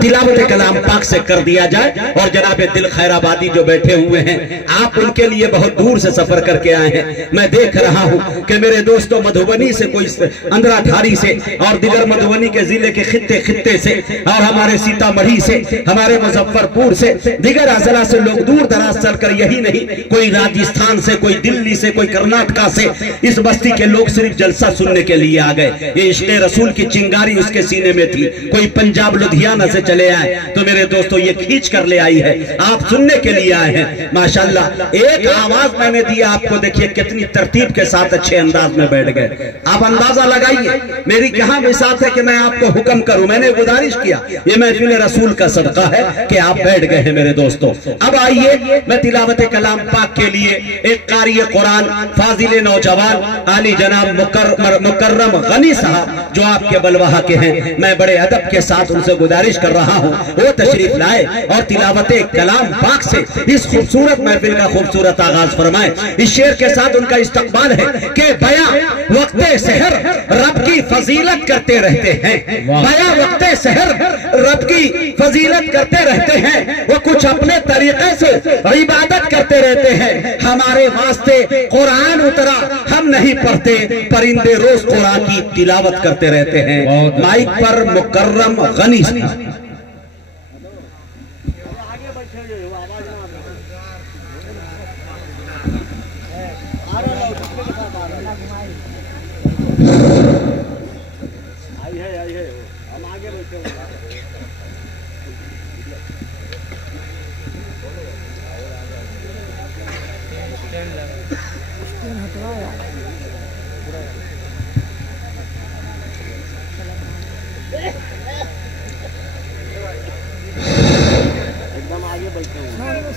तिलावत कलाम पाक से कर दिया जाए। और जनाब दिल खैराबादी जो बैठे हुए हैं, आप उनके लिए बहुत दूर से सफर करके आए हैं। मैं देख रहा हूं कि मेरे दोस्तों मधुबनी से, कोई अंधराठारी से और दिगर मधुबनी के जिले के खित्ते खित्ते से और हमारे सीतामढ़ी से, हमारे मुजफ्फरपुर से, दिगर अजला से लोग दूर दराज चलकर, यही नहीं कोई राजस्थान से, कोई दिल्ली से, कोई कर्नाटका से, इस बस्ती के लोग सिर्फ जलसा सुनने के लिए आ गए। ये इश्क़े रसूल की चिंगारी उसके सीने में थी। कोई पंजाब लुधियाना से चले आए तो मेरे दोस्तों ये खींच कर ले आई है, आप सुनने के लिए आए हैं। माशाल्लाह एक आवाज मैंने दिया आपको, देखिए कितनी तरतीब के साथ अच्छे अंदाज में बैठ गए। आप अंदाजा लगाइए मेरी कहां बिसात है कि मैं आपको हुक्म करूं। मैंने गुजारिश किया, ये महफिल रसूल का सदका है कि आप बैठ गए हैं मेरे दोस्तों। अब आइए मैं तिलावत कलाम पाक के लिए एक कारी कुरान, फाजिल नौजवान, आली जनाब मुकर्रम गनी साहब जो आपके बलवाहा के हैं, मैं बड़े अदब के साथ उनसे गुजारिश कर रहा हूं वो तशरीफ लाए और तिलावत कलाम पाक से इस खूबसूरत महफिल का खूबसूरत आगाज फरमाए। इस शेर के साथ उनका इस्तकबाल है कि बया वक्ते सहर रब की फजीलत करते रहते हैं, बया वक्ते सहर रब की फजीलत करते रहते हैं, वो कुछ अपने तरीके से इबादत करते रहते हैं। हमारे वास्ते कुरान उतरा, हम नहीं पढ़ते, परिंदे रोज कुरान की तिलावत करते रहते हैं। माइक पर मुकर्रम गनी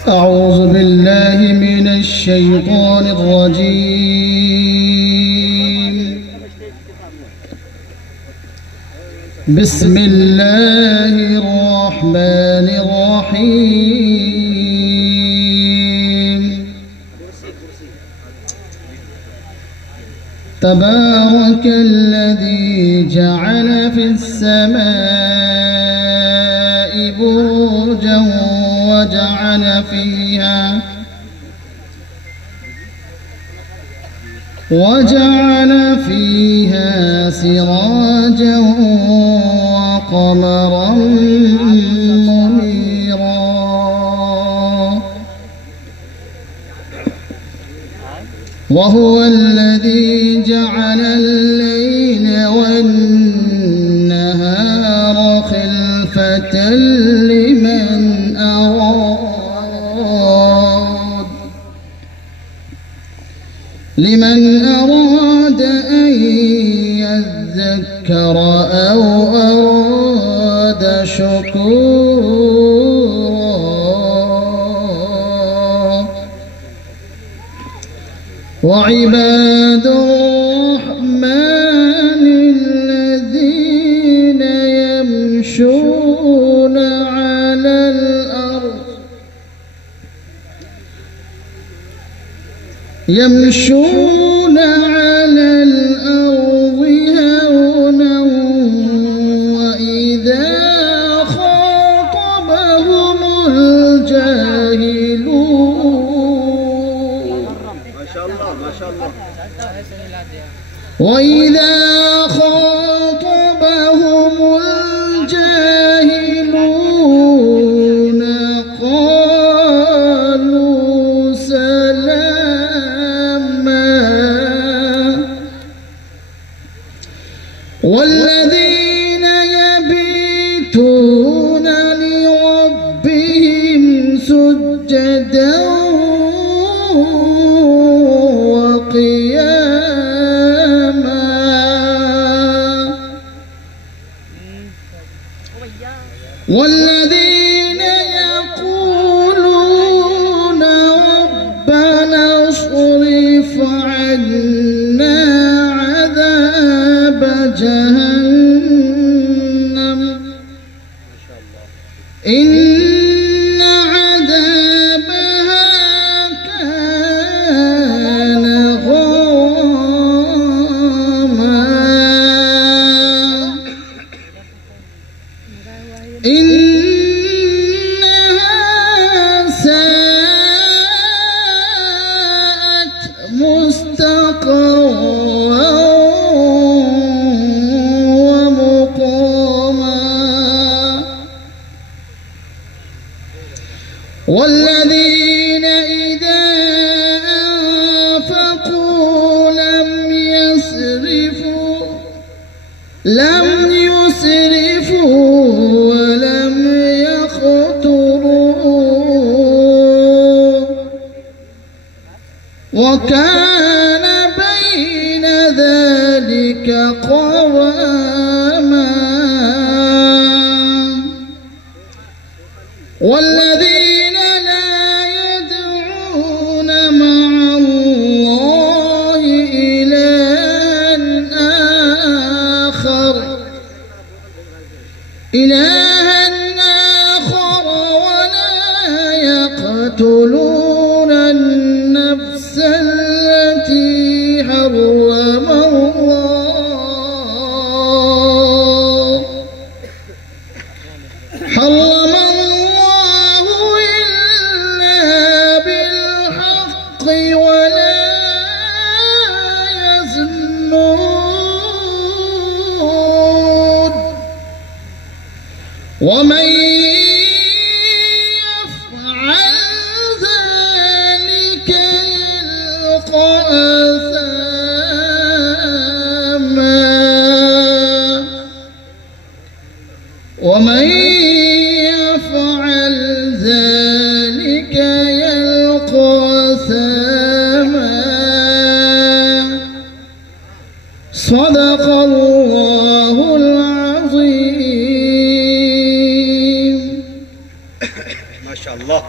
अऊज़ु बिल्लाहि मिनश शैतानिर रजीम। बिस्मिल्लाहिर रहमानिर रहीम। तबारकल्लज़ी जअल फिस समाई बुरूजन वजअल फीहा सिराजा वक़मरन मुनीरा। वहुवल्लज़ी जअल अल-लैल वन-नहारा खिल्फतन लिमन أراد أن يذكر أو أراد شكورا. وعباد الرحمن الذين يمشون على الأرض هونا وإذا خاطبهم الجاهلون وإذا خاطبهم الجاهلون قالوا سلاما. والذين يبيتون لربهم سجدا وقياما. والذين يقولون ربنا اصرف عنا عذاب جهنم إن عذابها كان غراما. والذين إذا أنفقوا لم يسرفوا ولم يقتروا وكان بين ذلك قواما والذين لا يدعون مع الله إلها آخر ولا يقتلون النفس التي حرم الله إلا بالحق ولا يزنون ومن يفعل ذلك يلقى أثاما ومن يفعل ذلك يلقى أثاما صدق الله العظيم. ما شاء الله.